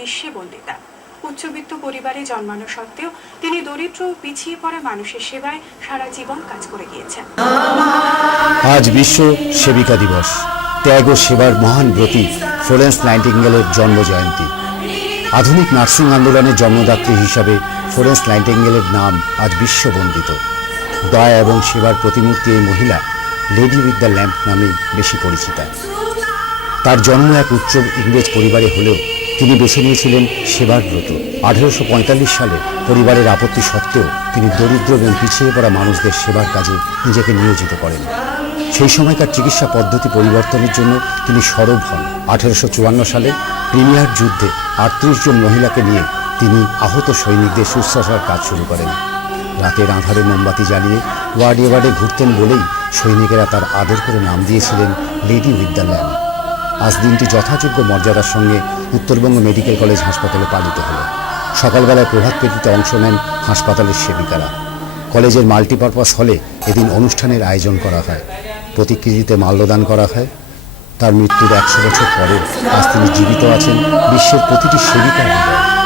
বিশ্বে বন্দিতা। উচ্চবিত্ত পরিবারে জন্মানো সত্ত্বেও তিনি দরিদ্র ও পিছিয়ে পড়া মানুষের সেবায় সারা জীবন কাজ করে গিয়েছেন। আজ বিশ্ব সেবিকা দিবস। ত্যাগ ও সেবার মহান ব্রতী ফ্লোরেন্স নাইটিঙ্গেলের জন্ম জয়ন্তী। আধুনিক নার্সিং আন্দোলনের জন্মদাত্রী হিসাবে ফ্লোরেন্স নাইটিঙ্গেলের নাম আজ বিশ্ববন্দিত। দয়া এবং সেবার প্রতিমূর্তি এই মহিলা লেডি উইথ দ্য ল্যাম্প নামে বেশি পরিচিতা। তার জন্ম এক উচ্চ ইংরেজ পরিবারে হলেও তিনি বেছে নিয়েছিলেন সেবার ব্রত। 1845 সালে পরিবারের আপত্তি সত্ত্বেও তিনি দরিদ্র এবং পিছিয়ে পড়া মানুষদের সেবার কাজে নিজেকে নিয়োজিত করেন। সেই সময়কার চিকিৎসা পদ্ধতি পরিবর্তনের জন্য তিনি সরব হন। 1854 সালে ক্রিমিয়ার যুদ্ধে 38 জন মহিলাকে নিয়ে তিনি আহত সৈনিকদের শুশ্রূষার কাজ শুরু করেন। রাতের আঁধারে মোমবাতি জ্বালিয়ে ওয়ার্ডে ওয়ার্ডে ঘুরতেন বলেই সৈনিকেরা তার আদর করে নাম দিয়েছিলেন লেডি উইথ দ্য ল্যাম্প। আজ দিনটি যথাযোগ্য মর্যাদার সঙ্গে উত্তরবঙ্গ মেডিকেল কলেজ হাসপাতালে পালিত হল। সকালবেলায় প্রভাত পেটিতে অংশ নেন হাসপাতালের সেবিকারা। কলেজের মাল্টিপারপাস হলে এদিন অনুষ্ঠানের আয়োজন করা হয়। প্রতিকৃতিতে মাল্যদান করা হয়। তার মৃত্যুর 100 বছর পরে আজ তিনি জীবিত আছেন বিশ্বের প্রতিটি সেবিকার হৃদয়ে।